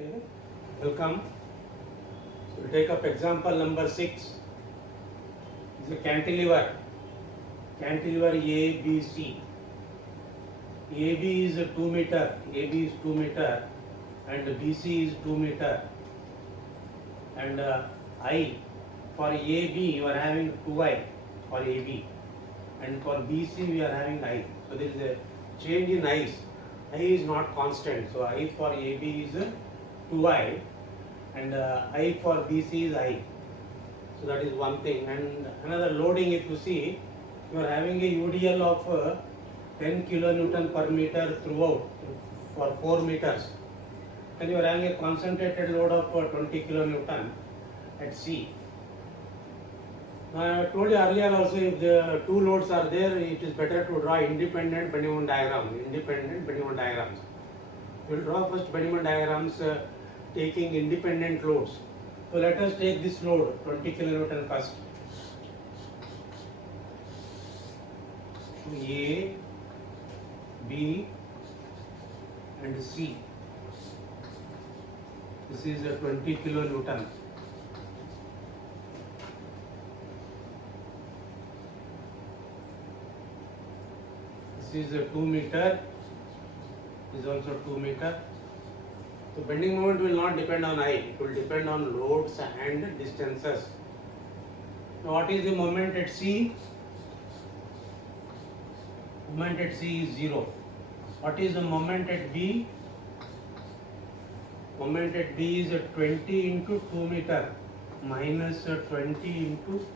Okay, welcome. So we'll take up example number 6. It's a cantilever. Cantilever ABC. AB is 2 meter. AB is 2 meter, and BC is 2 meter. And I for AB you are having 2I for AB, and for BC we are having I. So there is a change in I's. I is not constant. So I for AB is 2I, and I for BC is I. So that is one thing. And another loading, if you see, you are having a UDL of 10 kilonewton per meter throughout for 4 meters. And you are having a concentrated load of 20 kilonewton at C. I told you earlier also, if the two loads are there, it is better to draw independent Bennington diagram. Independent Bennington diagrams. We will draw first Bennington diagrams taking independent loads. So let us take this load 20 kilonewton first. A, B, and C. This is a 20 kilonewton. This is a 2 meter. This is also 2 meter. So bending moment will not depend on I. It will depend on loads and distances. Now what is the moment at C? Moment at C is 0. What is the moment at B? Moment at B is 20 into 2 meter minus 20 into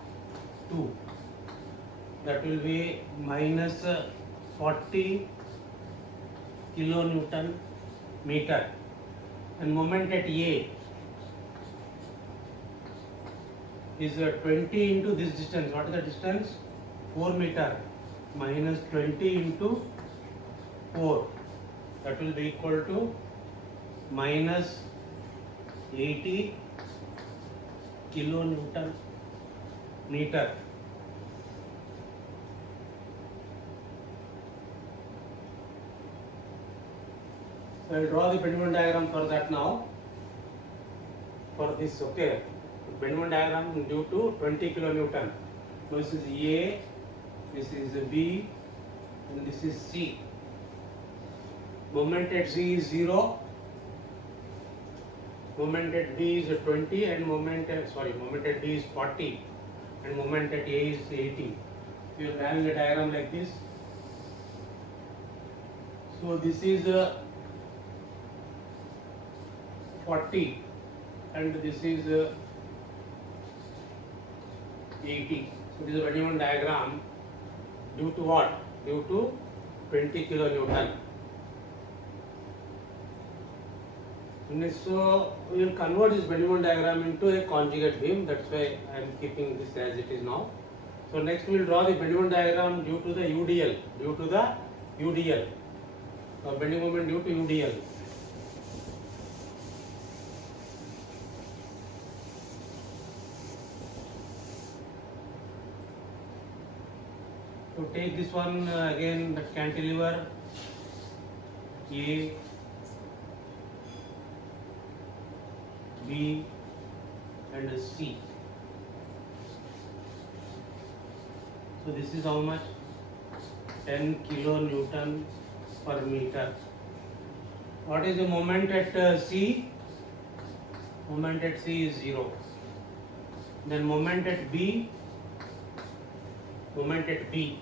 2. That will be minus 40 kilonewton meter. And moment at A is 20 into this distance. What is the distance? 4 meter minus 20 into 4. That will be equal to minus 80 kilonewton meter. So I will draw the Bennington diagram for that now. For this, okay. Bennington diagram due to 20 kilonewton. So this is A, this is B, and this is C. Moment at C is 0. Moment at B is 20, and moment at B is 40, and moment at A is 80. You are having a diagram like this. So this is 40, and this is 80. So this is a Bennington diagram due to what? Due to 20 kilonewton. So we will convert this Bennington diagram into a conjugate beam. That's why I am keeping this as it is now. So next we will draw the Bennington diagram due to the UDL. Due to the UDL. Bending moment due to UDL. So take this one again, the cantilever A, B, and C. So this is how much? 10 kilonewton per meter. What is the moment at C? Moment at C is 0. Then moment at B? Moment at B.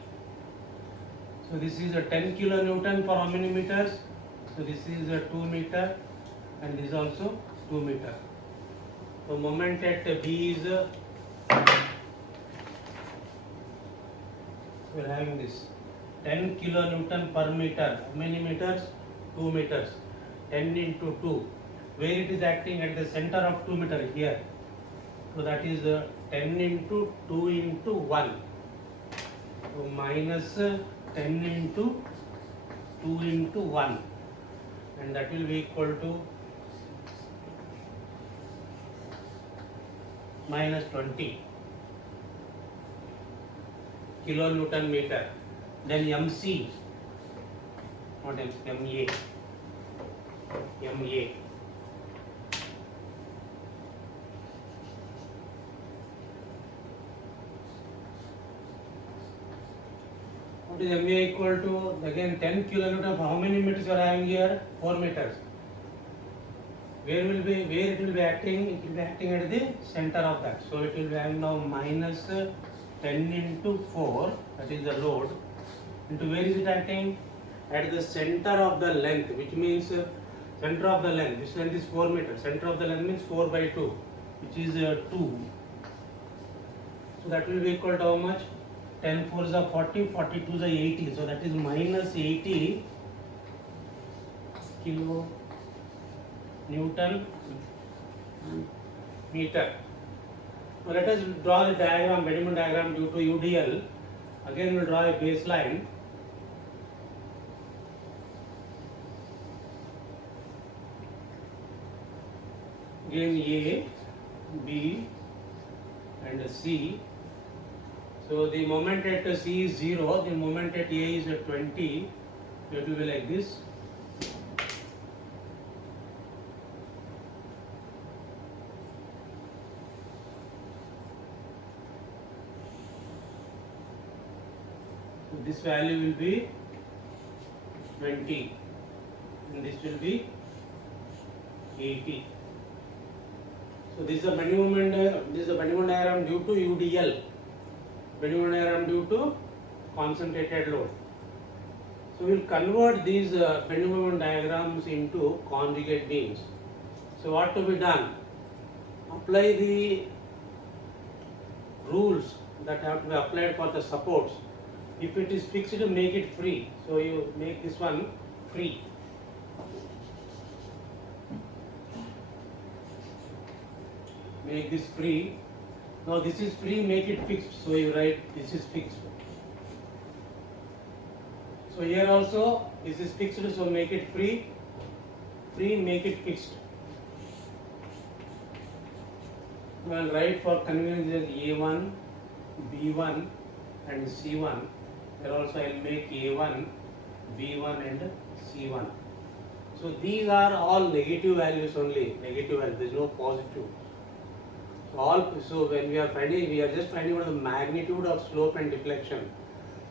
So this is a 10 kilonewton for how many meters? So this is a 2 meter, and this is also 2 meter. So moment at B is we are having this 10 kilonewton per meter. How many meters? 2 meters. 10 into 2. Where it is acting at the center of 2 meter here. So that is 10 into 2 into 1. So minus 10 into 2 into 1. And that will be equal to minus 20 kilonewton meter. Then MC, not MC, MA. What is MVA equal to? Again 10 kilonewton of how many meters you are having here? 4 meters. Where it will be acting? It will be acting at the center of that. So it will be having now minus 10 into 4, that is the load, into where is it acting? At the center of the length, which means center of the length. This length is 4 meters. Center of the length means 4 by 2, which is 2. So that will be equal to how much? 10 4s are 40, 42 is 80. So that is minus 80 kilo Newton meter. Now let us draw the diagram, Bending diagram due to UDL. Again we will draw a baseline. Again A, B and C. So the moment at C is 0, the moment at A is 20. It will be like this. This value will be 20 and this will be 80. So this is the bending moment diagram due to UDL, bending moment diagram due to concentrated load. So we will convert these bending moment diagrams into conjugate beams. So what to be done? Apply the rules that have to be applied for the supports. If it is fixed, make it free. So you make this one free. Make this free. Now this is free, make it fixed. So you write this is fixed. So here also this is fixed, so make it free. Free, make it fixed. Well, write for convenience A1, B1 and C1. Here also I will make A1, B1 and C1. So these are all negative values only, negative values, there is no positive. So when we are just finding out the magnitude of slope and deflection.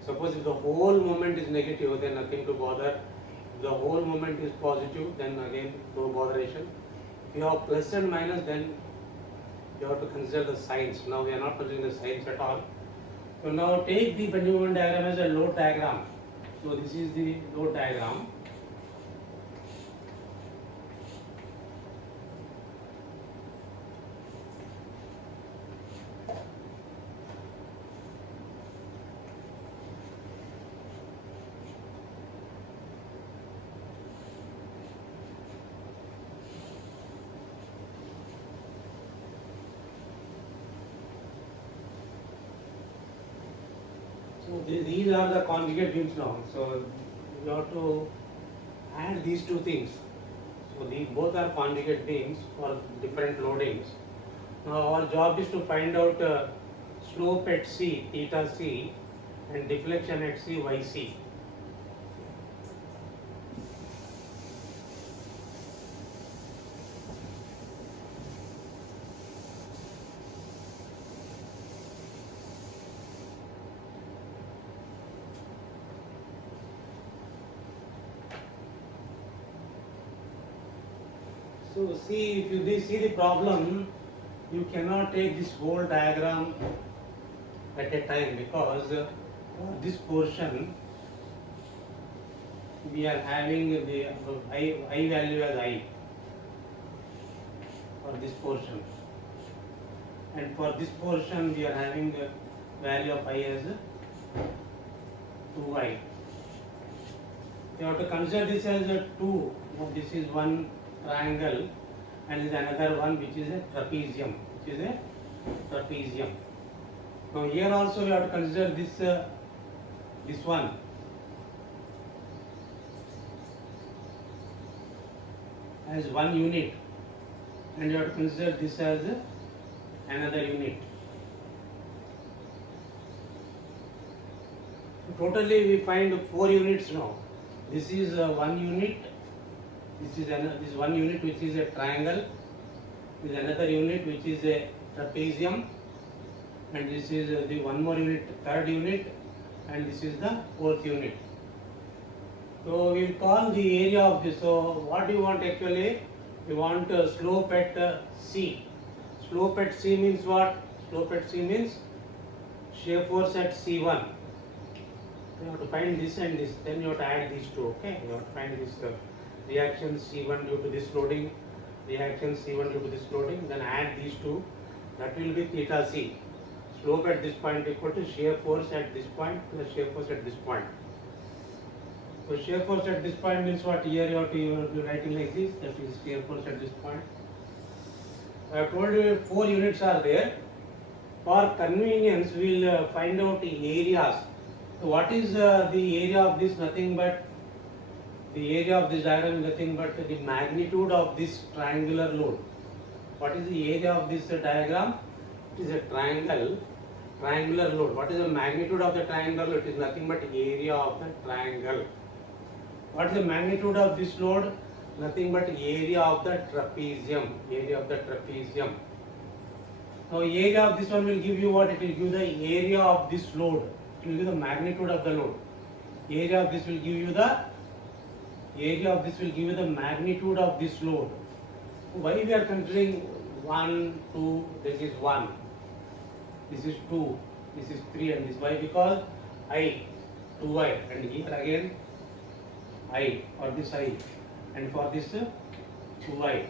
Suppose if the whole moment is negative, then nothing to bother. If the whole moment is positive, then again no botheration. If you have plus and minus, then you have to consider the signs. Now we are not considering the signs at all. So now take the bending moment diagram as a load diagram. So this is the load diagram. So these are the conjugate beams now. So you have to add these two things. So these both are conjugate beams for different loadings. Now our job is to find out slope at C, theta C, and deflection at C, yc. So see, if you see the problem, you cannot take this whole diagram at a time, because for this portion we are having the I value as I for this portion, and for this portion we are having the value of I as 2i. You have to consider this as a 2. This is one triangle and is another one which is a trapezium, Now here also we have to consider this one as one unit, and you have to consider this as another unit. Totally we find 4 units now. This is one unit. This one unit which is a triangle, this is another unit which is a trapezium, and this is the one more unit, third unit, and this is the fourth unit. So we will call the area of this. So what do you want actually? You want slope at C. Slope at C means what? Slope at C means shear force at C1. You have to find this and this, then you have to add these two, okay? You have to find this reaction C1 due to this loading, reaction C1 due to this loading, then add these two, that will be theta C. Slope at this point equal to shear force at this point plus shear force at this point. So shear force at this point means what? Here you have to be writing like this, that is shear force at this point. I have told you 4 units are there. For convenience, we will find out the areas. So what is the area of this? Nothing but the area of this diagram is nothing but the magnitude of this triangular load. What is the area of this diagram? It is a triangular load. What is the magnitude of the triangular load? It is nothing but area of the triangle. What is the magnitude of this load? Nothing but area of the trapezium. Area of the trapezium. Now area of this one will give you what? It will give the area of this load. It will give the magnitude of the load. Area of this will give you the magnitude of this load. Why we are considering 1, 2, this is 1, this is 2, this is 3 and this. Why? Because I, 2I, and here again I, for this I, and for this 2I.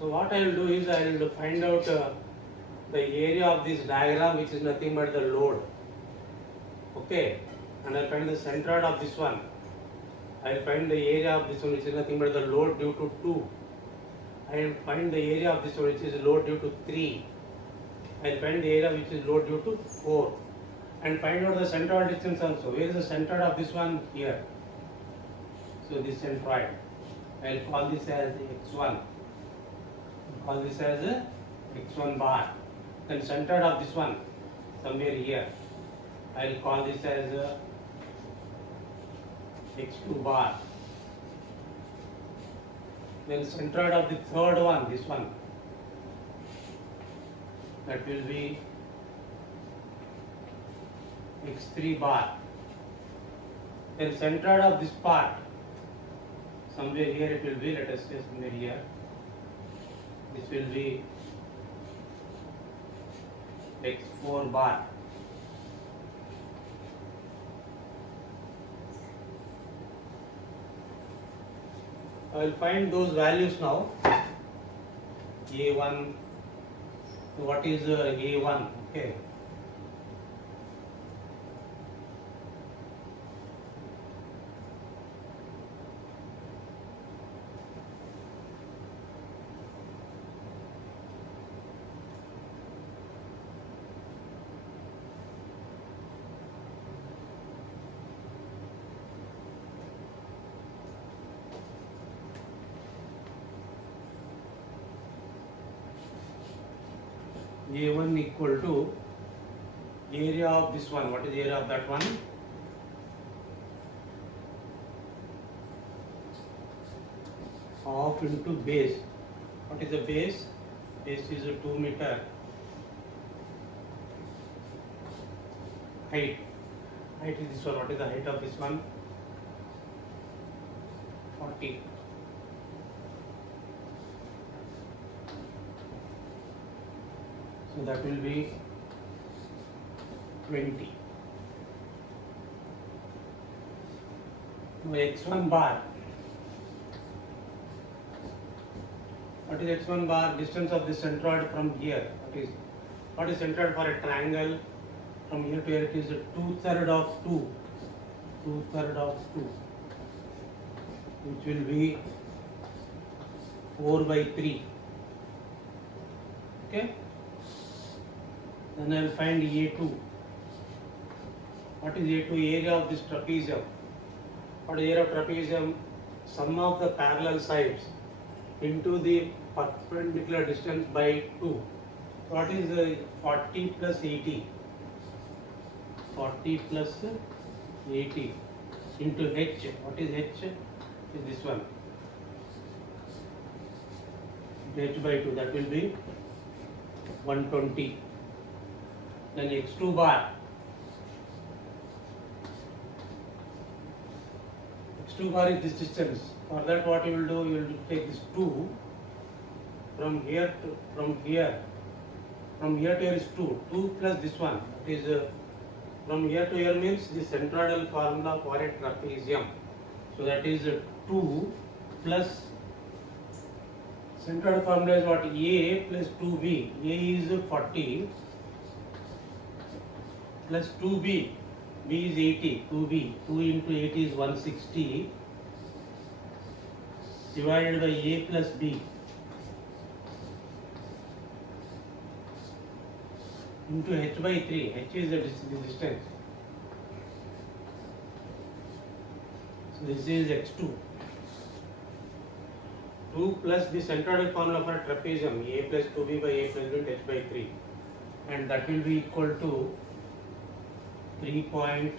So what I will do is I will find out the area of this diagram, which is nothing but the load. Okay, and I will find the centroid of this one. I will find the area of this one, which is nothing but the load due to 2. I will find the area of this one, which is load due to 3. I will find the area which is load due to 4. And find out the centroid distance also. Where is the centroid of this one? Here. So this centroid. I will call this as x1. Call this as x1 bar. Then centroid of this one somewhere here. I will call this as x2 bar. Then centroid of the third one, this one, that will be x3 bar. Then centroid of this part, somewhere here it will be, let us say somewhere here, this will be x4 bar. I will find those values now. A1, so what is A1? Okay. A1 equal to area of this one. What is the area of that one? Half into base. What is the base? Base is a 2 meter. Height. Height is this one. What is the height of this one? 40. So that will be 20. Now x1 bar. What is x1 bar? Distance of the centroid from here. What is centroid for a triangle? From here to here it is 2/3 of 2. 2/3 of 2. Which will be 4/3. Okay. Then I will find A2. What is A2? Area of this trapezium. What is area of trapezium? Sum of the parallel sides into the perpendicular distance by 2. What is 40 plus 80? 40 plus 80 into H. What is H? Is this one. h by 2, that will be 120. Then x2 bar, x2 bar is this distance. For that what you will do, you will take this 2 from here to here to here is 2 plus this one, that is from here to here means the centroidal formula for a trapezium. So that is 2 plus centroidal formula is what, a plus 2b. A is 40 plus 2b, b is 80, 2b, 2 into 80 is 160 divided by a plus b into h by 3. H is the distance. So this is x2. 2 plus the centroidal formula for trapezium, a plus 2b by a plus b into h by 3, and that will be equal to 3.11.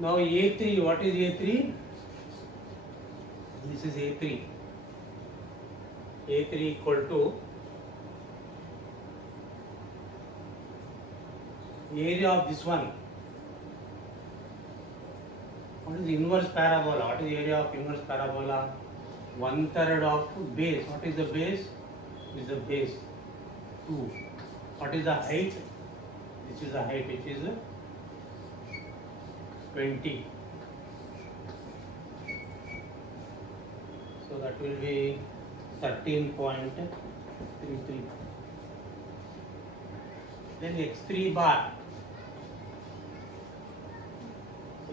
Now A3, what is A3? This is A3. A3 equal to area of this one. What is the inverse parabola? What is the area of inverse parabola? 1/3 of base. What is the base? Is the base 2. What is the height? This is the height, which is 20. So that will be 13.33. Then x3 bar.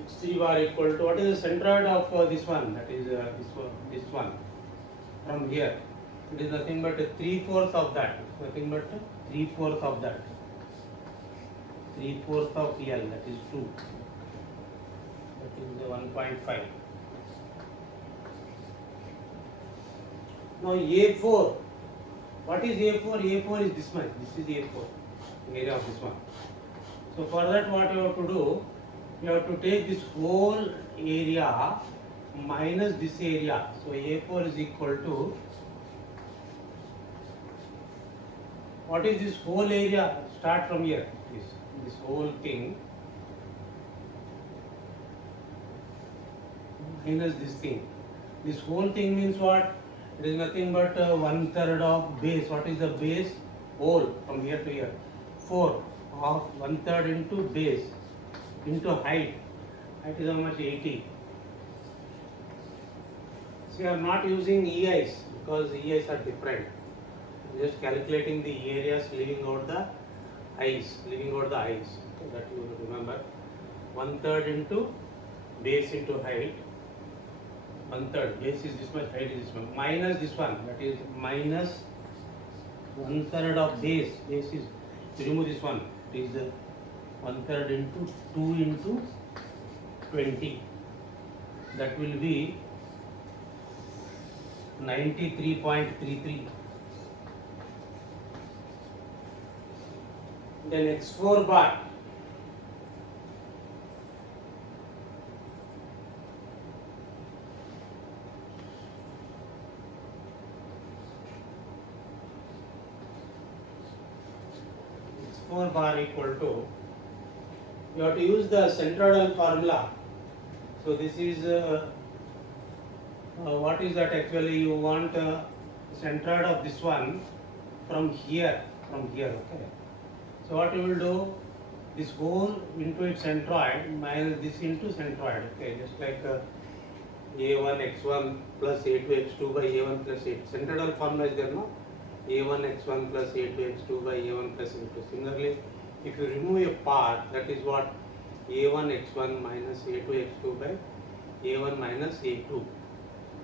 x3 bar equal to, what is the centroid of this one? That is this one. From here, it is nothing but 3/4 of that. Nothing but 3/4 of that. 3/4 of L, that is 2. That is the 1.5. Now A4. What is A4? A4 is this much. This is A4. Area of this one. So for that, what you have to do? You have to take this whole area minus this area. So A4 is equal to, what is this whole area? Start from here. This whole thing minus this thing. This whole thing means what? It is nothing but 1/3 of base. What is the base? Whole from here to here. 4 of 1/3 into base into height. Height is how much? 80. So you are not using EIs because EIs are different. Just calculating the areas, leaving out the eyes. Okay, that you will remember. 1/3 into base into height. 1/3 base is this much, height is this much. Minus this one, that is minus 1/3 of base. Base is, to remove this one, it is 1/3 into 2 into 20. That will be 93.33. Then x4 bar. x4 bar equal to, you have to use the centroidal formula. So this is what is that actually? You want centroid of this one from here, okay. So what you will do, this whole into its centroid minus this into centroid, okay, just like a1 x1 plus a2 x2 by a1 plus a2. Centroidal formula is there, no? a1 x1 plus a2 x2 by a1 plus a2. Similarly, if you remove a part, that is what, a1 x1 minus a2 x2 by a1 minus a2.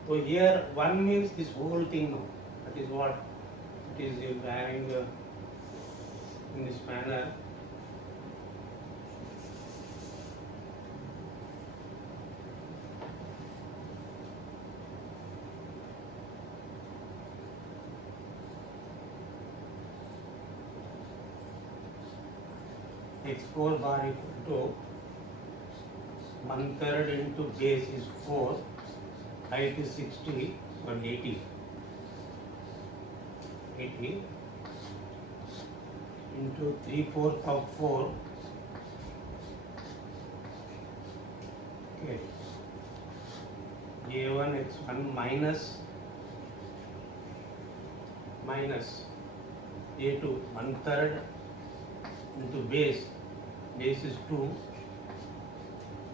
So here 1 means this whole thing, no? That is what it is having in this manner. x4 bar equal to 1/3 into base is 4 height is 60 or 80 into 3/4 of 4. Okay, a1 x1 minus a2 1/3 into base is 2,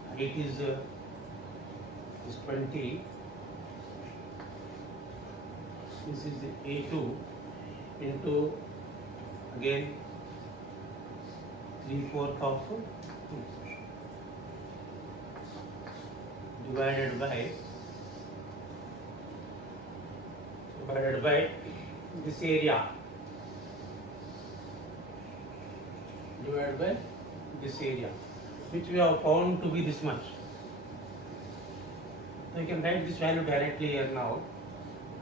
height is 20. This is a2 into again 3/4 of 2 divided by this area, which we have found to be this much. So you can write this value directly here now,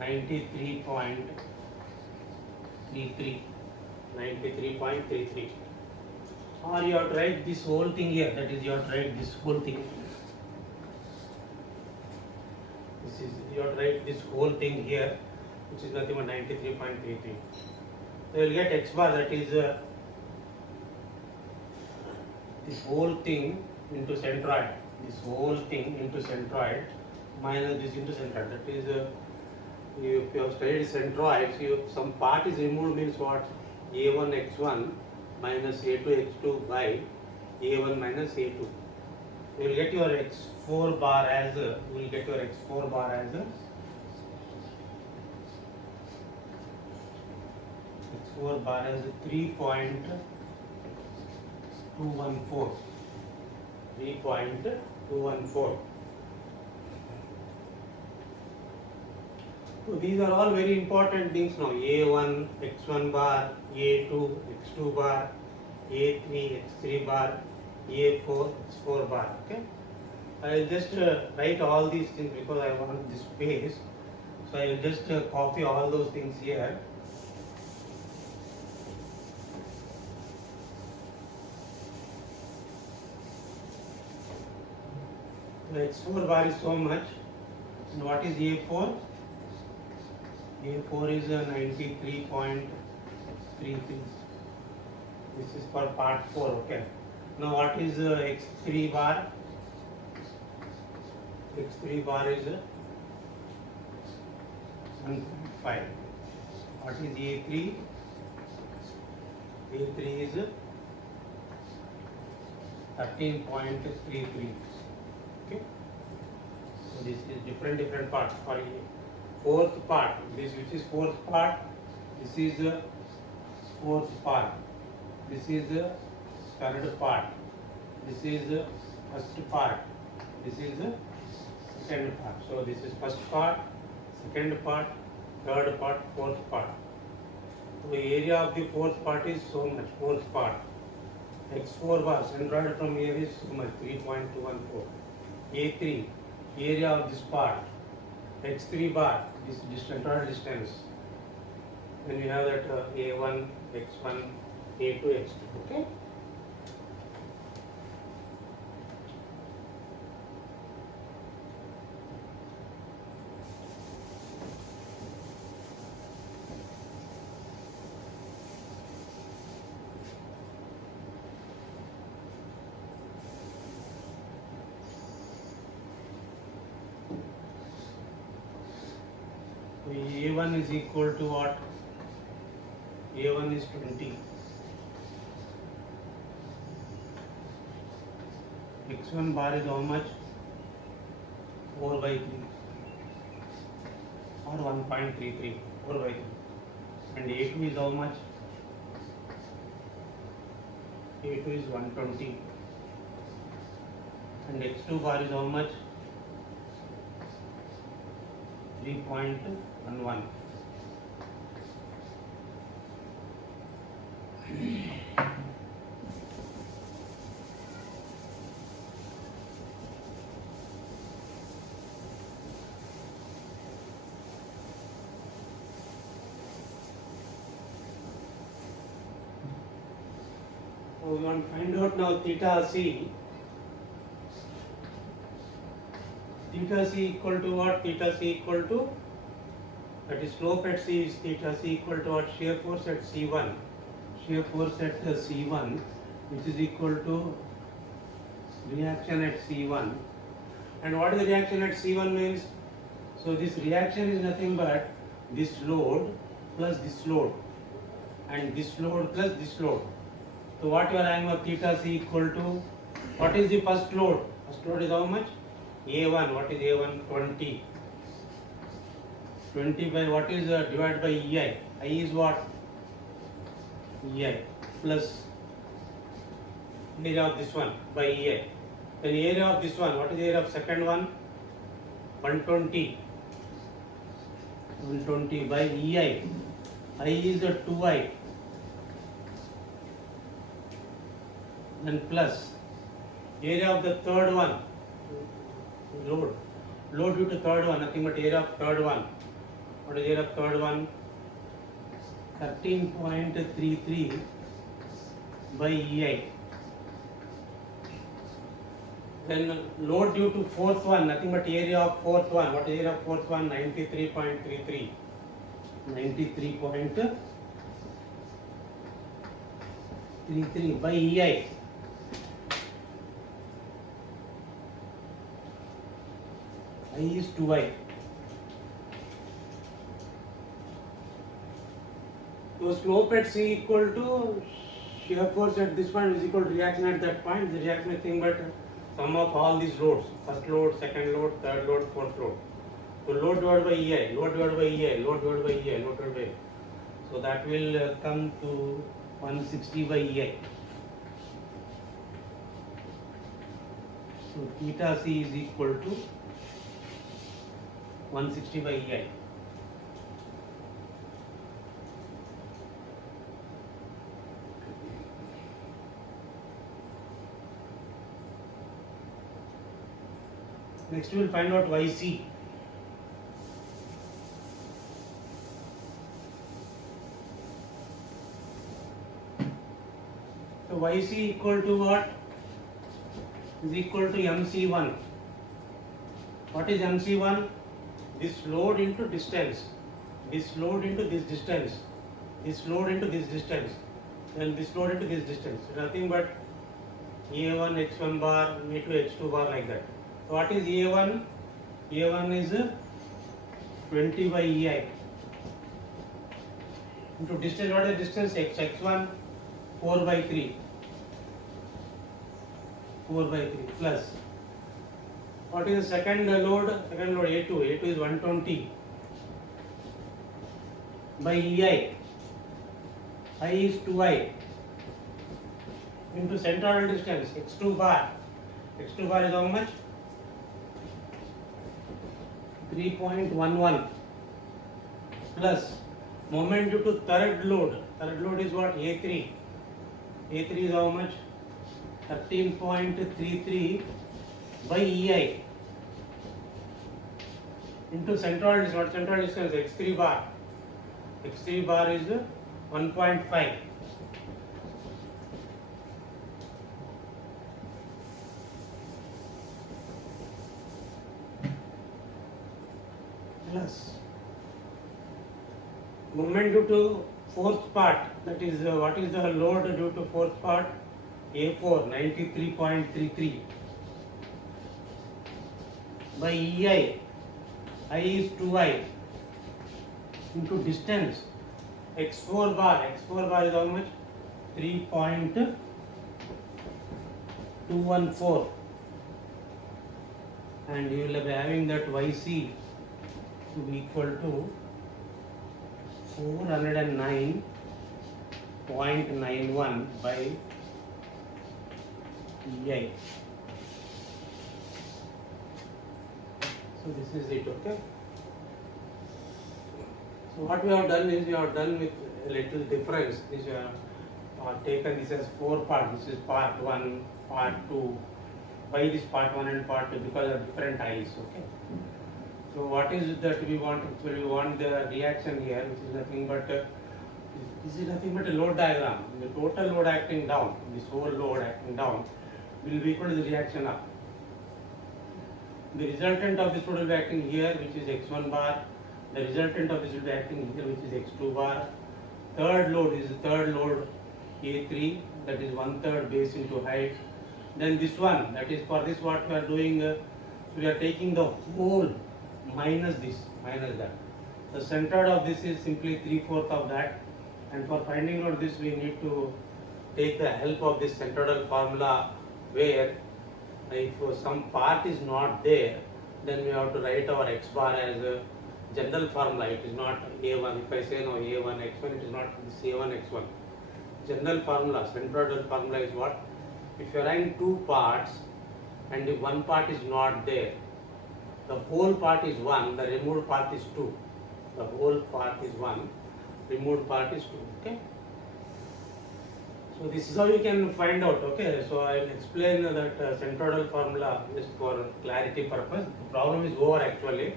93.33, or you have to write this whole thing here, that is you have to write this whole thing. You have to write this whole thing here, which is nothing but 93.33. So you will get x bar, that is this whole thing into centroid, minus this into centroid. That is, if you have studied centroids, some part is removed, means what? a1 x1 minus a2 x2 by a1 minus a2. You will get your x4 bar as 3.214. So these are all very important things now. A1 x1 bar, A2 x2 bar, A3 x3 bar, A4 x4 bar. Okay, I will just write all these things because I want this space. So I will just copy all those things here. The x4 bar is so much. And what is A4? A4 is 93.33. This is for part 4. Okay. Now what is x3 bar? X3 bar is 1.5. What is A3? A3 is 13.33. Okay. So this is different parts. For fourth part, this which is fourth part, this is fourth part. This is third part. This is first part. This is second part. So this is first part, second part, third part, fourth part. So the area of the fourth part is so much. Fourth part. X4 bar centroid from here is so much, 3.214. A3 area of this part. X3 bar, this centroid distance. Then we have that A1, X1, A2, X2. Okay. A1 is equal to what? A1 is 20. X1 bar is how much? 4 by 3 or 1.33. 4 by 3. And A2 is how much? A2 is 120. And X2 bar is how much? 3.11. So we want to find out now theta C. Theta theta c equal to what? Theta c equal to, that is slope at C is theta c equal to what? Shear force at C1. Shear force at C1, which is equal to reaction at C1. And what is the reaction at C1 means? So this reaction is nothing but this load plus this load, and this load plus this load. So what you are having of theta c equal to, what is the first load? First load is how much? A1. What is A1? 20. 20 by what is divided by EI? I is what? EI plus area of this one by EI. Then area of this one, what is the area of second one? 120. 120 by EI. I is 2I. Then plus area of the third one, load due to third one, nothing but area of third one. What is area of third one? 13.33 by EI. Then load due to fourth one, nothing but area of fourth one. What is area of fourth one? 93.33. 93.33 by EI. I is 2I. So slope at C equal to shear force at this point is equal to reaction at that point. The reaction is nothing but sum of all these loads. First load, second load, third load, fourth load. So load divided by EI, load divided by EI, load divided by EI, load divided by EI. So that will come to 160 by EI. So theta C is equal to 160 by EI. Next we will find out YC. So YC equal to what? Is equal to MC1. What is MC1? This load into distance. This load into this distance. This load into this distance. And this load into this distance. Nothing but A1 x1 bar, A2 x2 bar, like that. So what is A1? A1 is 20 by EI. Into distance, what is the distance? X1 4 by 3. 4 by 3 plus. What is the second load? Second load A2. A2 is 120 by EI. I is 2I into central distance x2 bar. X2 bar is how much? 3.11 plus moment due to third load. Third load is what? A3. A3 is how much? 13.33 by EI into central distance. What central distance? x3 bar. x3 bar is 1.5 plus moment due to fourth part, that is what is the load due to fourth part? A4 93.33 by EI. I is 2I into distance x4 bar. X4 bar is how much? 3.214, and you will be having that YC to be equal to 409.91 by EI. So this is it, okay? So what we have done is we have done with a little difference. This we have taken this as 4 parts. This is part 1, part 2. Why this part 1 and part 2? Because of different eyes, okay? So what is it that we want? Actually, we want the reaction here, which is nothing but this is nothing but a load diagram. The total load acting down, this whole load acting down, will be equal to the reaction up. The resultant of this will be acting here, which is x1 bar. The resultant of this will be acting here, which is x2 bar. Third load is A3, that is 1/3 base into height. Then this one, that is for this what we are doing, we are taking the whole minus this, minus that. The centroid of this is simply 3/4 of that, and for finding out this we need to take the help of this centroidal formula, where if some part is not there, then we have to write our x bar as a general formula. It is not A1. If I say no A1 x1, it is not this A1 x1. General formula, centroidal formula is what? If you are having two parts and if one part is not there, the whole part is 1, the removed part is 2. The whole part is 1, removed part is 2. Okay. So this is how you can find out. Okay. So I will explain that centroidal formula just for clarity purpose. The problem is over actually,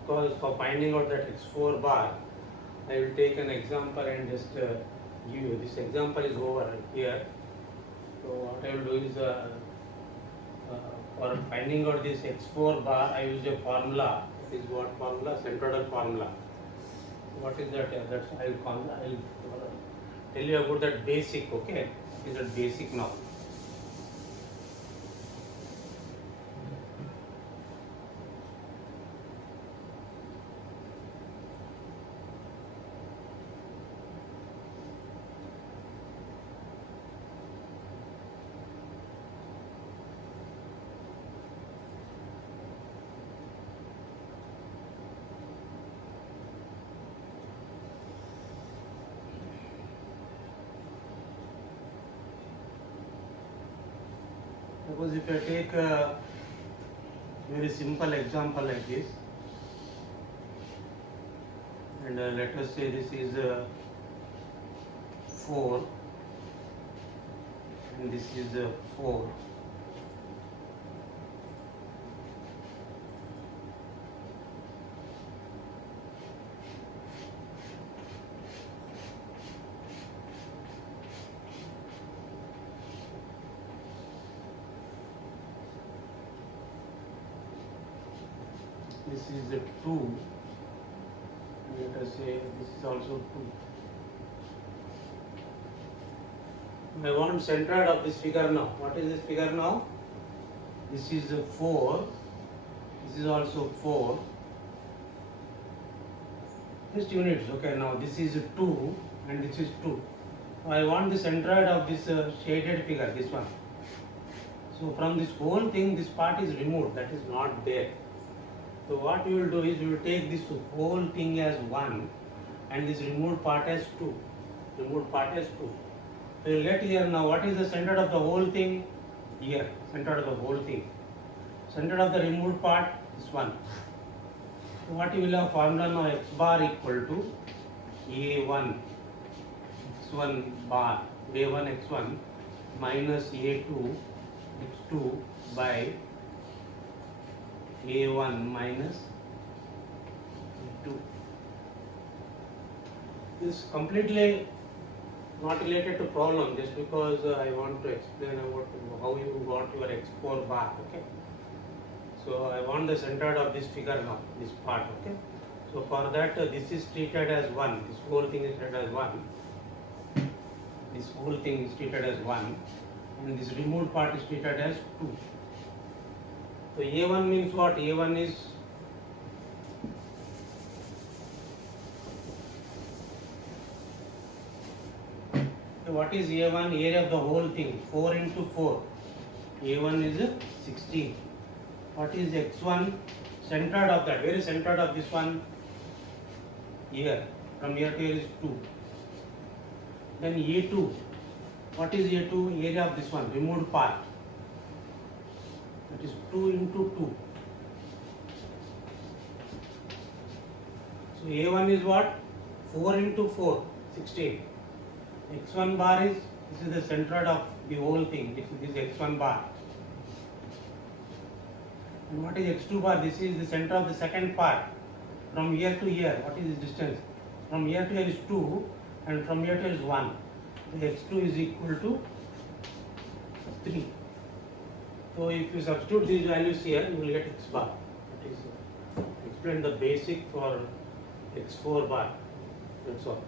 because for finding out that x4 bar, I will take an example and just give you. This example is over here. So what I will do is for finding out this x4 bar, I use a formula. This is what formula? Centroidal formula. What is that? That's I'll tell you about that basic. Okay, is that basic now? Suppose if I take a very simple example like this, and let us say this is 4 and this is 4. This is a 2, let us say this is also 2. I want centroid of this figure now. What is this figure now? This is a 4, this is also 4. Just units, okay. Now this is a 2 and this is 2. I want the centroid of this shaded figure, this one. So from this whole thing, this part is removed, that is not there. So what you will do is you will take this whole thing as 1 and this removed part as 2. Removed part as 2. So you will get here now what is the centroid of the whole thing? Here, centroid of the whole thing. Centroid of the removed part is 1. So what you will have formula now? X bar equal to A1 x1 bar, A1 x1 minus A2 x2 by A1 minus A2. This is completely not related to problem, just because I want to explain about how you got your x4 bar. Okay. So I want the centroid of this figure now, this part. Okay. So for that this is treated as 1. This whole thing is treated as 1. This whole thing is treated as 1, and this removed part is treated as 2. So A1 means what? A1 is what is A1? Area of the whole thing, 4 into 4. A1 is 16. What is x1? Centroid of that. Where is centroid of this one? Here. From here to here is 2. Then A2. What is A2? Area of this one, removed part. That is 2 into 2. So A1 is what? 4 into 4, 16. X1 bar is, this is the centroid of the whole thing. This is x1 bar. And what is x2 bar? This is the center of the second part. From here to here, what is the distance? From here to here is 2, and from here to here is 1. So x2 is equal to 3. So if you substitute these values here, you will get x bar. That is explain the basic for x4 bar. That's all.